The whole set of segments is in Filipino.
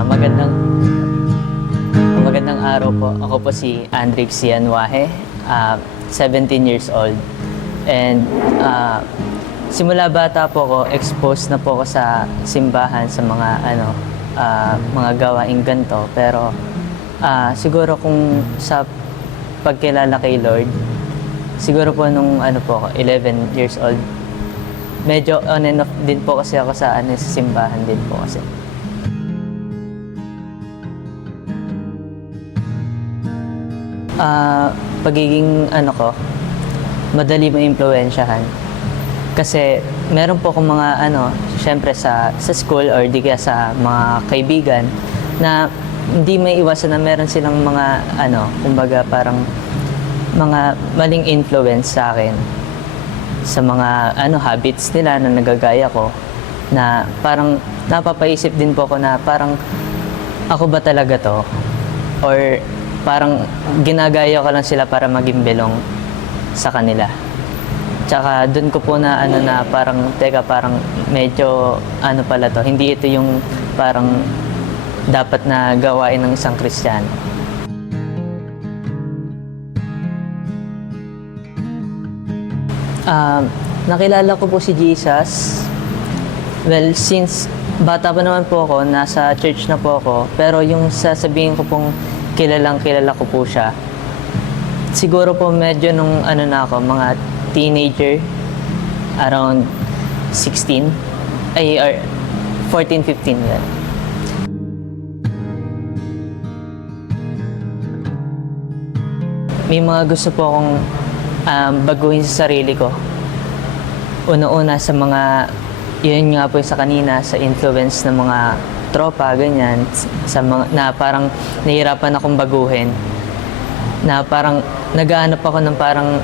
Magandang magandang araw po. Ako po si Andrick Cianwahe, 17 years old. And simula bata po ako, exposed na po ako sa simbahan sa mga mga gawaing ganito. Pero siguro kung sa pagkilala kay Lord, siguro po nung po ako, 11 years old, medyo on and off din po kasi ako sa sa simbahan din po kasi. Pagiging madali maimpluwensyahan. Kasi meron po akong mga syempre sa school or di kaya sa mga kaibigan na hindi may iwasan na meron silang mga kumbaga parang mga maling influence sa akin sa mga habits nila na nagagaya ko, na parang napapaisip din po ako na parang ako ba talaga to, or parang ginagaya ko lang sila para maging belong sa kanila. Tsaka doon ko po na na parang teka, parang medyo pala to, hindi ito yung parang dapat na gawain ng isang Kristiyano. Nakilala ko po si Jesus. Well, since bata pa naman po ako, nasa church na po ako, pero yung sasabihin ko pong kilala ko po siya, siguro po medyo nung na ako, mga teenager, around 16, or 14, 15 yan. May mga gusto po akong baguhin sa sarili ko. Una-una sa mga, yun nga po sa kanina, sa influence ng mga tropa, ganyan, sa mga, na parang nahihirapan akong baguhin, na parang naghahanap ako ng parang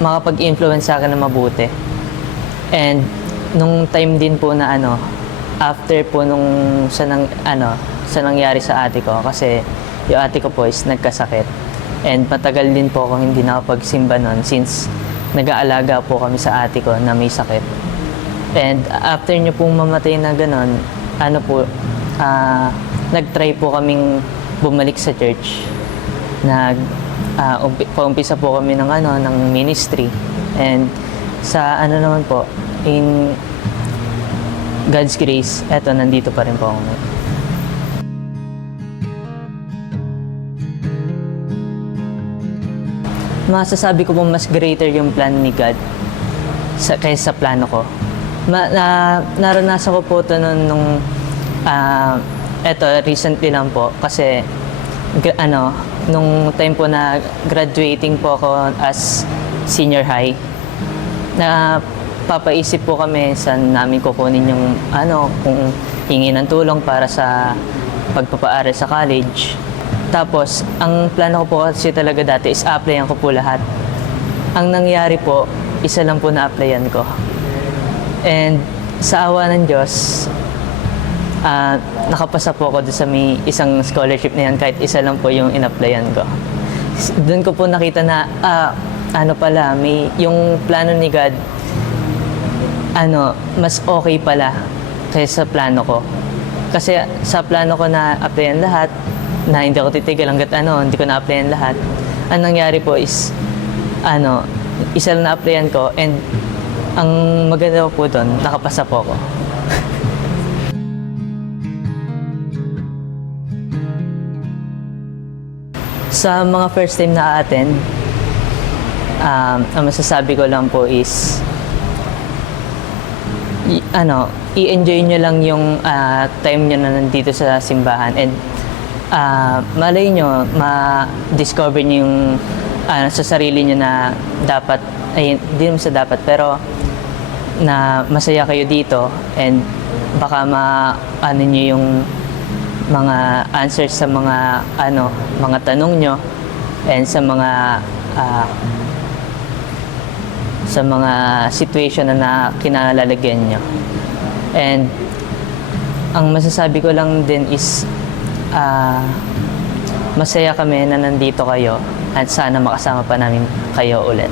makapag-influence sa akin na mabuti. And nung time din po na after po nung sa nangyari sa ate ko, kasi yung ate ko po is nagkasakit, and matagal din po ako hindi nakapagsimba nun since nag-aalaga po kami sa ate ko na may sakit. And after niyo pong mamatay na gano'n, nag-try po kaming bumalik sa church. Paumpisa po kami ng ng ministry. And sa naman po, in God's grace, eto, nandito pa rin po ako. Masasabi ko po mas greater yung plan ni God kaysa sa plano ko. Naranasan ko po ito nung recently lang po, kasi nung time po na graduating po ako as senior high, na papaisip po kami saan namin kukunin yung kung hingi ng tulong para sa pagpapaaral sa college. Tapos ang plano ko po kasi talaga dati is applyan ko po lahat. Ang nangyari po, isa lang po na applyan ko. And sa awa ng Diyos, nakapasa po ako doon sa may isang scholarship na yan, kahit isa lang po yung in-applyan ko. Doon ko po nakita na pala, may yung plano ni God, mas okay pala kaysa sa plano ko. Kasi sa plano ko na applyan lahat, na hindi ako titigil hanggat hindi ko na-applyan lahat. Ang nangyari po is isa lang na-applyan ko, and ang maganda po doon, nakapasa po ako. Sa mga first time na attend, ang masasabi ko lang po is i-enjoy nyo lang yung time nyo na nandito sa simbahan, and malay nyo, ma-discover nyo yung sa sarili nyo na dapat, hindi naman sa dapat, pero na masaya kayo dito, and baka nyo yung mga answers sa mga mga tanong nyo, and sa mga situation na kinalalagyan nyo. And ang masasabi ko lang din is masaya kami na nandito kayo, at sana makasama pa namin kayo ulit.